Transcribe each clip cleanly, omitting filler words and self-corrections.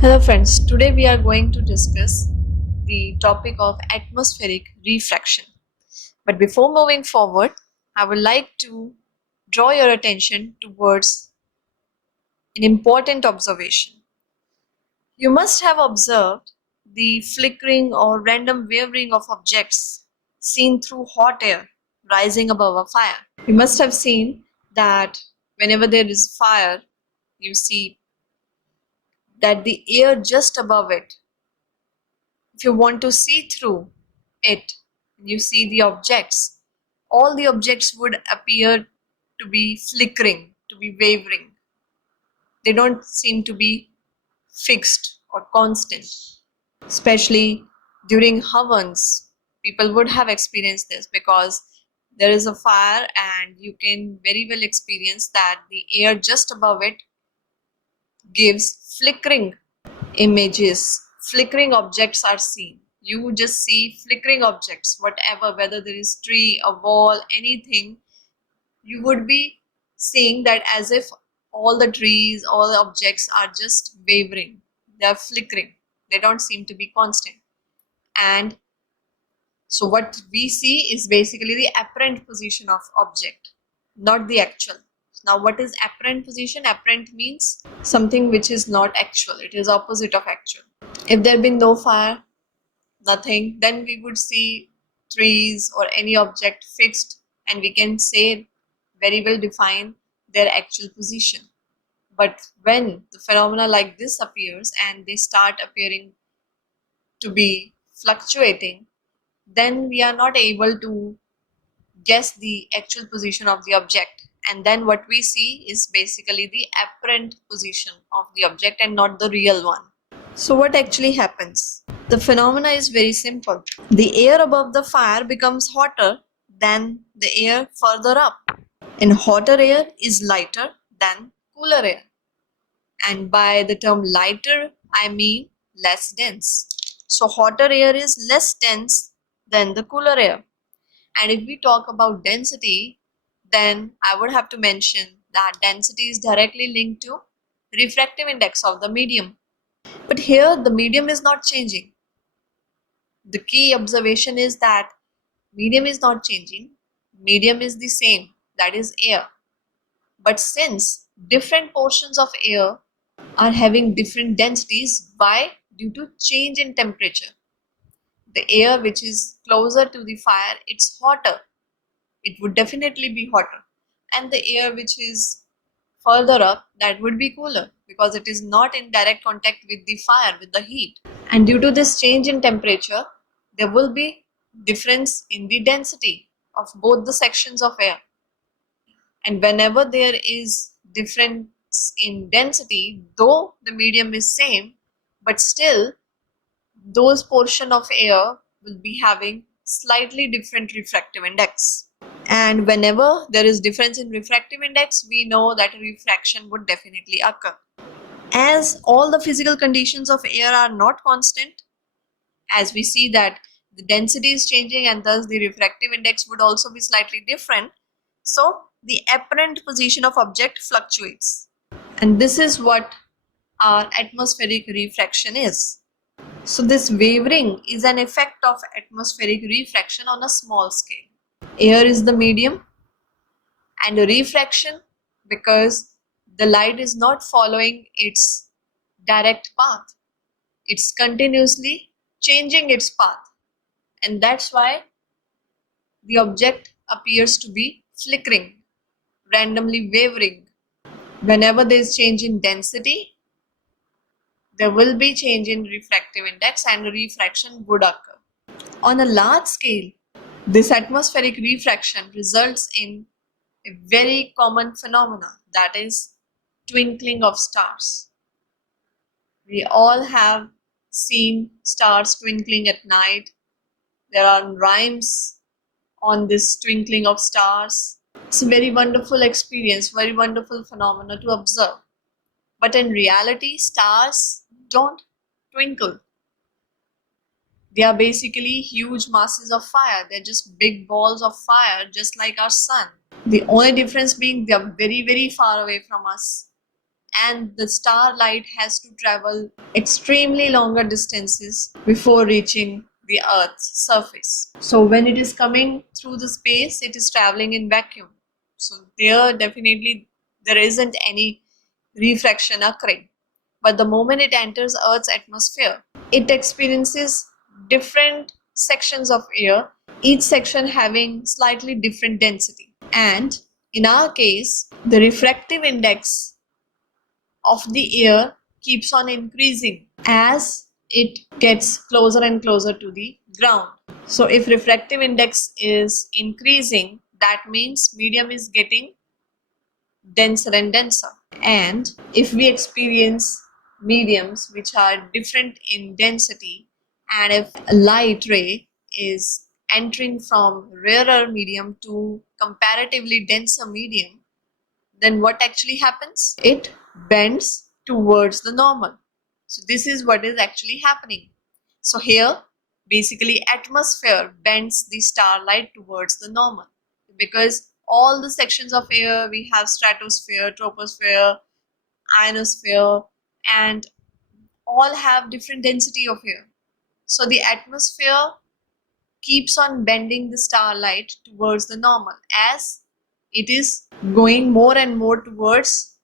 Hello friends, today we are going to discuss the topic of atmospheric refraction. But before moving forward, I would like to draw your attention towards an important observation. You must have observed the flickering or random wavering of objects seen through hot air rising above a fire. You must have seen that whenever there is fire, you see that the air just above it, if you want to see through it, you see the objects, all the objects would appear to be flickering, to be wavering. They don't seem to be fixed or constant. Especially during Havans, people would have experienced this because there is a fire and you can very well experience that the air just above it gives flickering images. Flickering objects are seen. You just see flickering objects, whatever, whether there is tree, a wall, anything, you would be seeing that as if all the trees, all the objects are just wavering. They are flickering. They don't seem to be constant. And so what we see is basically the apparent position of object, not the actual. Now what is apparent position? Apparent means something which is not actual. It is opposite of actual. If there been no fire, nothing, then we would see trees or any object fixed and we can say very well define their actual position. But when the phenomena like this appears and they start appearing to be fluctuating, then we are not able to guess the actual position of the object. And then what we see is basically the apparent position of the object and not the real one. So what actually happens? The phenomena is very simple. The air above the fire becomes hotter than the air further up. And hotter air is lighter than cooler air. And by the term lighter, I mean less dense. So hotter air is less dense than the cooler air. And if we talk about density, then I would have to mention that density is directly linked to refractive index of the medium. But here the medium is not changing. The key observation is that medium is not changing. Medium is the same, that is air. But since different portions of air are having different densities, why? Due to change in temperature. The air which is closer to the fire, it's hotter. It would definitely be hotter. And the air which is further up, that would be cooler because it is not in direct contact with the fire, with the heat. And due to this change in temperature, there will be difference in the density of both the sections of air. And whenever there is difference in density, though the medium is same, but still those portion of air will be having slightly different refractive index. And whenever there is difference in refractive index, we know that refraction would definitely occur. As all the physical conditions of air are not constant, as we see that the density is changing and thus the refractive index would also be slightly different, so the apparent position of object fluctuates. And this is what our atmospheric refraction is. So this wavering is an effect of atmospheric refraction on a small scale. Air is the medium and refraction, because the light is not following its direct path. It's continuously changing its path, and that's why the object appears to be flickering, randomly wavering. Whenever there is change in density, there will be change in refractive index and refraction would occur. On a large scale, this atmospheric refraction results in a very common phenomena, that is twinkling of stars. We all have seen stars twinkling at night. There are rhymes on this twinkling of stars. It's a very wonderful experience, very wonderful phenomena to observe. But in reality, stars don't twinkle. They are basically huge masses of fire. They're just big balls of fire, just like our sun. The only difference being they are very, very far away from us. and the starlight has to travel extremely longer distances before reaching the Earth's surface. So when it is coming through the space, it is traveling in vacuum. So there definitely there isn't any refraction occurring. But the moment it enters Earth's atmosphere, it experiences different sections of air, each section having slightly different density. And in our case, the refractive index of the air keeps on increasing as it gets closer and closer to the ground. So if refractive index is increasing, that means medium is getting denser and denser. And if we experience mediums which are different in density, and if a light ray is entering from rarer medium to comparatively denser medium, then what actually happens? It bends towards the normal. So this is what is actually happening. So here, basically atmosphere bends the starlight towards the normal, because all the sections of air, we have stratosphere, troposphere, ionosphere, and all have different density of air. So the atmosphere keeps on bending the starlight towards the normal as it is going more and more towards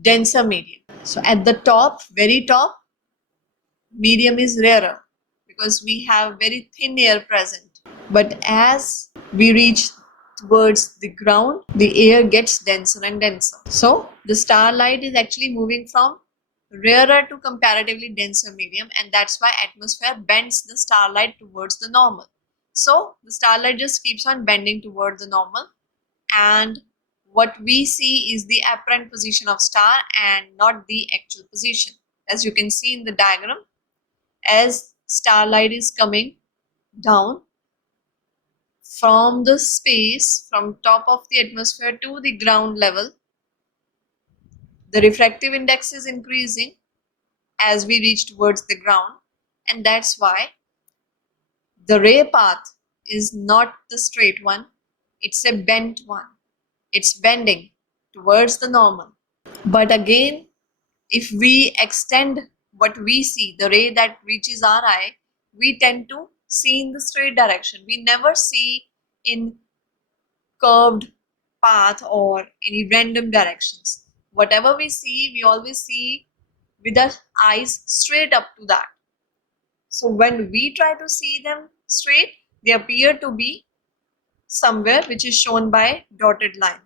denser medium. So at the top, very top, medium is rarer because we have very thin air present. But as we reach towards the ground, the air gets denser and denser. So the starlight is actually moving from rarer to comparatively denser medium, and that's why atmosphere bends the starlight towards the normal. So the starlight just keeps on bending toward the normal, and what we see is the apparent position of star and not the actual position. As you can see in the diagram, as starlight is coming down from the space, from top of the atmosphere to the ground level, the refractive index is increasing as we reach towards the ground, and that's why the ray path is not the straight one, it's a bent one. It's bending towards the normal. But again, if we extend what we see, the ray that reaches our eye, we tend to see in the straight direction. We never see in curved path or any random directions. Whatever we see, we always see with our eyes straight up to that. So when we try to see them straight, they appear to be somewhere which is shown by dotted line.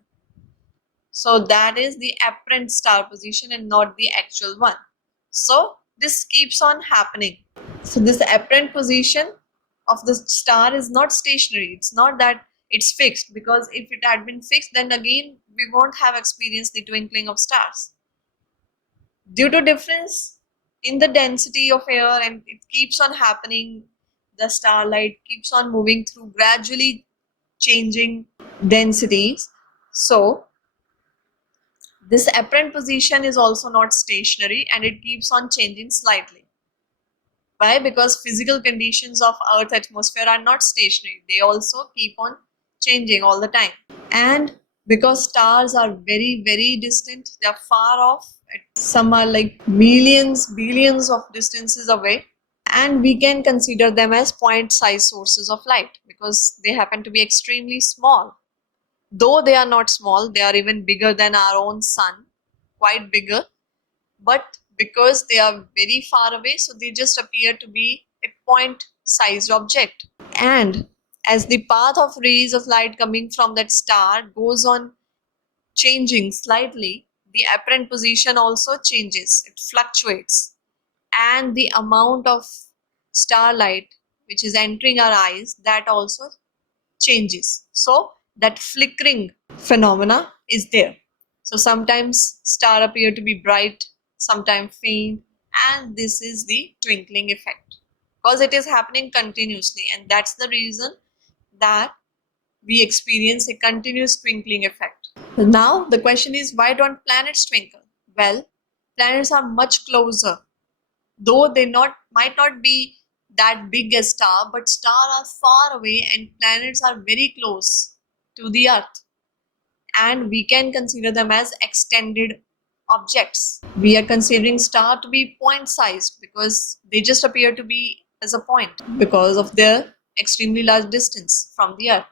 So that is the apparent star position and not the actual one. So this keeps on happening. So this apparent position of the star is not stationary. It's not that it's fixed, because if it had been fixed, then again we won't have experienced the twinkling of stars. Due to difference in the density of air, and it keeps on happening, the starlight keeps on moving through gradually changing densities. So this apparent position is also not stationary, and it keeps on changing slightly. Why? Because physical conditions of Earth atmosphere are not stationary. They also keep on changing all the time. And because stars are very, very distant, they are far off. Some are like millions, billions of distances away. And we can consider them as point-sized sources of light because they happen to be extremely small. Though they are not small, they are even bigger than our own sun, quite bigger. But because they are very far away, so they just appear to be a point-sized object. And as the path of rays of light coming from that star goes on changing slightly, the apparent position also changes, it fluctuates. And the amount of starlight which is entering our eyes, that also changes. So that flickering phenomena is there. So sometimes star appear to be bright, sometimes faint, and this is the twinkling effect because it is happening continuously, and that's the reason that we experience a continuous twinkling effect. Now the question is, why don't planets twinkle? Well, planets are much closer, though they not might not be that big as star, but stars are far away and planets are very close to the earth, and we can consider them as extended objects. We are considering star to be point sized because they just appear to be as a point because of their extremely large distance from the earth.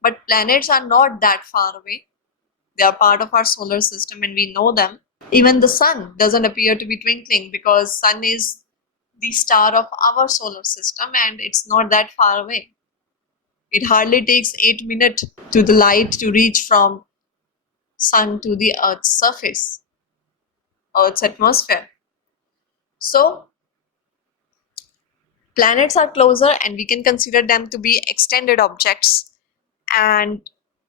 But planets are not that far away. They are part of our solar system and we know them. Even the sun doesn't appear to be twinkling because sun is the star of our solar system and it's not that far away. It hardly takes 8 minutes to the light to reach from sun to the earth's surface, earth's atmosphere. So planets are closer and we can consider them to be extended objects, and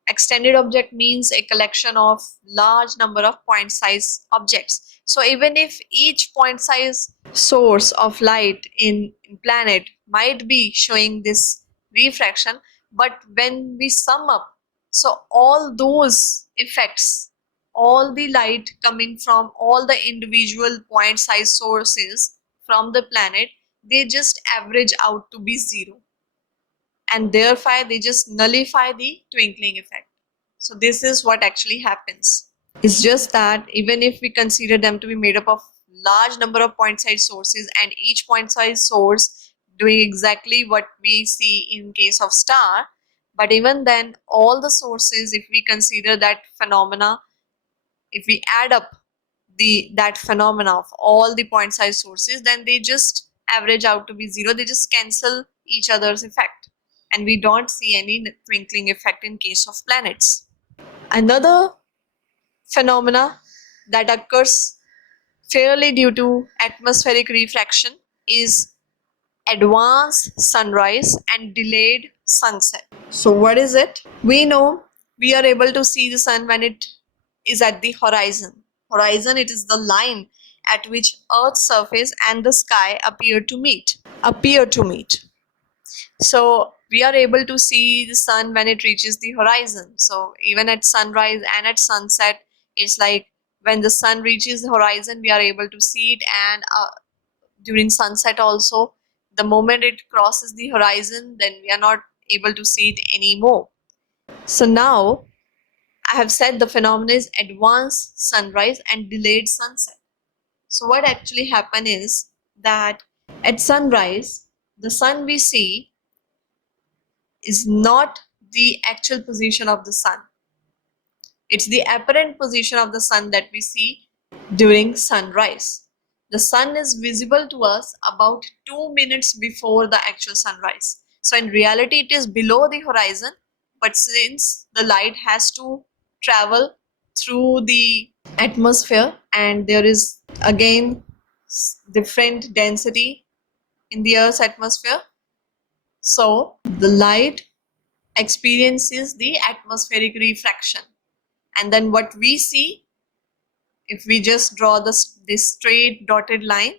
extended object means a collection of large number of point size objects. So even if each point size source of light in planet might be showing this refraction, but when we sum up, so all those effects, all the light coming from all the individual point size sources from the planet, they just average out to be zero, and therefore they just nullify the twinkling effect. So this is what actually happens. It's just that even if we consider them to be made up of large number of point size sources and each point size source doing exactly what we see in case of star, but even then all the sources, if we consider that phenomena, if we add up that phenomena of all the point size sources, then they just average out to be zero. They just cancel each other's effect and we don't see any twinkling effect in case of planets. Another phenomena that occurs fairly due to atmospheric refraction is advanced sunrise and delayed sunset. So what is it? We know we are able to see the sun when it is at the horizon. Horizon, it is the line at which Earth's surface and the sky appear to meet. So we are able to see the sun when it reaches the horizon. So even at sunrise and at sunset, it's like when the sun reaches the horizon, we are able to see it, and during sunset also, the moment it crosses the horizon, then we are not able to see it anymore. So now I have said the phenomenon is advanced sunrise and delayed sunset. So what actually happen is that at sunrise, the sun we see is not the actual position of the sun. It's the apparent position of the sun that we see during sunrise. The sun is visible to us about 2 minutes before the actual sunrise. So in reality, it is below the horizon, but since the light has to travel through the atmosphere and there is again different density in the Earth's atmosphere, so the light experiences the atmospheric refraction, and then what we see, if we just draw this straight dotted line,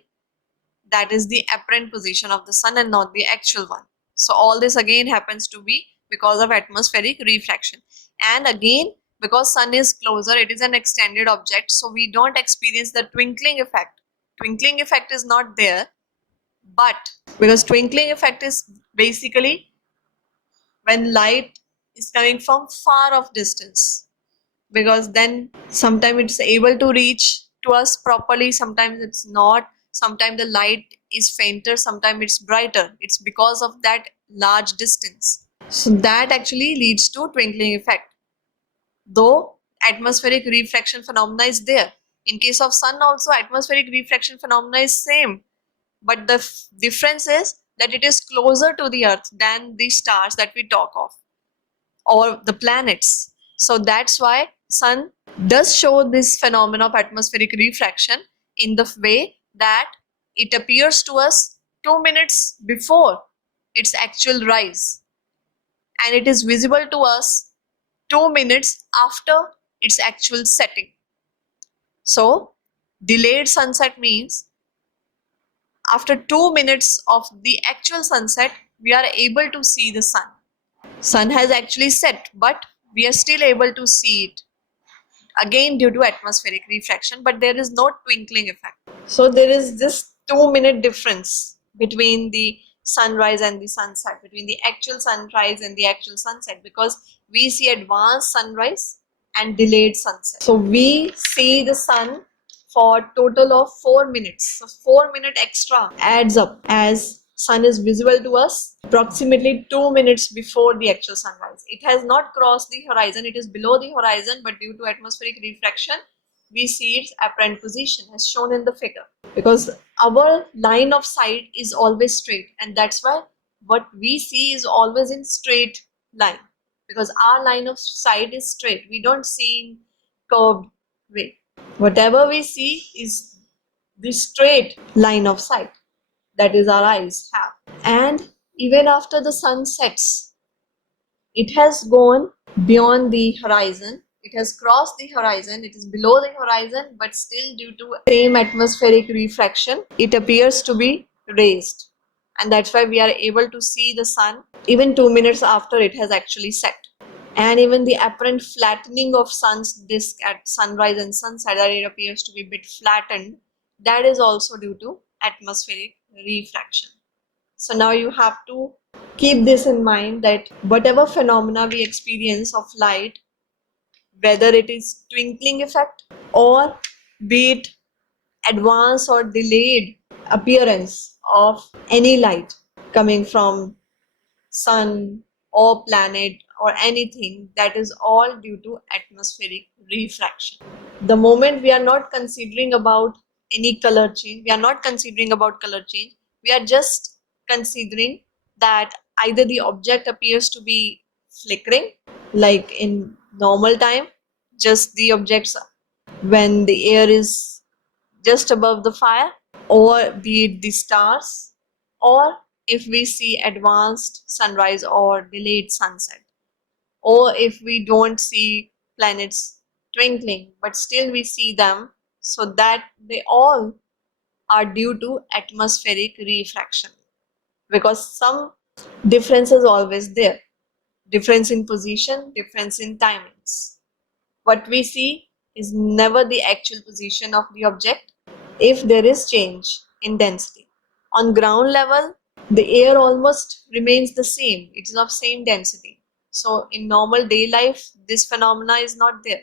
that is the apparent position of the sun and not the actual one. So all this again happens to be because of atmospheric refraction. And again, because sun is closer, it is an extended object, so we don't experience the twinkling effect. Twinkling effect is not there, but because twinkling effect is basically when light is coming from far off distance, because then sometimes it's able to reach to us properly, sometimes it's not, sometimes the light is fainter, sometimes it's brighter. It's because of that large distance. So that actually leads to twinkling effect, though atmospheric refraction phenomena is there. In case of sun also, atmospheric refraction phenomena is same, but the difference is that it is closer to the earth than the stars that we talk of or the planets. So that's why sun does show this phenomenon of atmospheric refraction in the way that it appears to us 2 minutes before its actual rise, and it is visible to us 2 minutes after its actual setting. So delayed sunset means after 2 minutes of the actual sunset, we are able to see the sun. Sun has actually set, but we are still able to see it, again due to atmospheric refraction, but there is no twinkling effect. So there is this 2 minute difference between the sunrise and the sunset, between the actual sunrise and the actual sunset, because we see advanced sunrise and delayed sunset. So we see the sun for total of 4 minutes. So 4 minute extra adds up as sun is visible to us approximately 2 minutes before the actual sunrise. It has not crossed the horizon, it is below the horizon, but due to atmospheric refraction, we see its apparent position as shown in the figure. Because our line of sight is always straight, and that's why what we see is always in straight line. Because our line of sight is straight, we don't see in curved way. Whatever we see is the straight line of sight that is our eyes have. And even after the sun sets, it has gone beyond the horizon. It has crossed the horizon. It is below the horizon, but still due to same atmospheric refraction, it appears to be raised. And that's why we are able to see the sun even 2 minutes after it has actually set. And even the apparent flattening of sun's disk at sunrise and sunset, that it appears to be a bit flattened, that is also due to atmospheric refraction. So now you have to keep this in mind, that whatever phenomena we experience of light, whether it is twinkling effect or be it advanced or delayed appearance of any light coming from sun or planet or anything, that is all due to atmospheric refraction. The moment we are not considering about any color change, we are not considering about color change, we are just considering that either the object appears to be flickering, like in normal time, just the objects when the air is just above the fire, or be it the stars, or if we see advanced sunrise or delayed sunset, or if we don't see planets twinkling but still we see them, so that they all are due to atmospheric refraction. Because some difference is always there, difference in position, difference in timings. What we see is never the actual position of the object if there is change in density. On ground level, the air almost remains the same, it is of same density. So in normal day life, this phenomena is not there.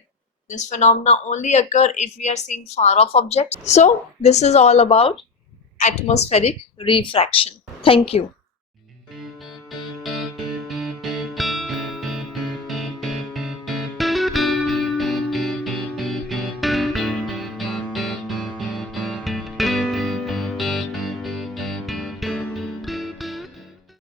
This phenomena only occur if we are seeing far off objects. So this is all about atmospheric refraction. Thank you.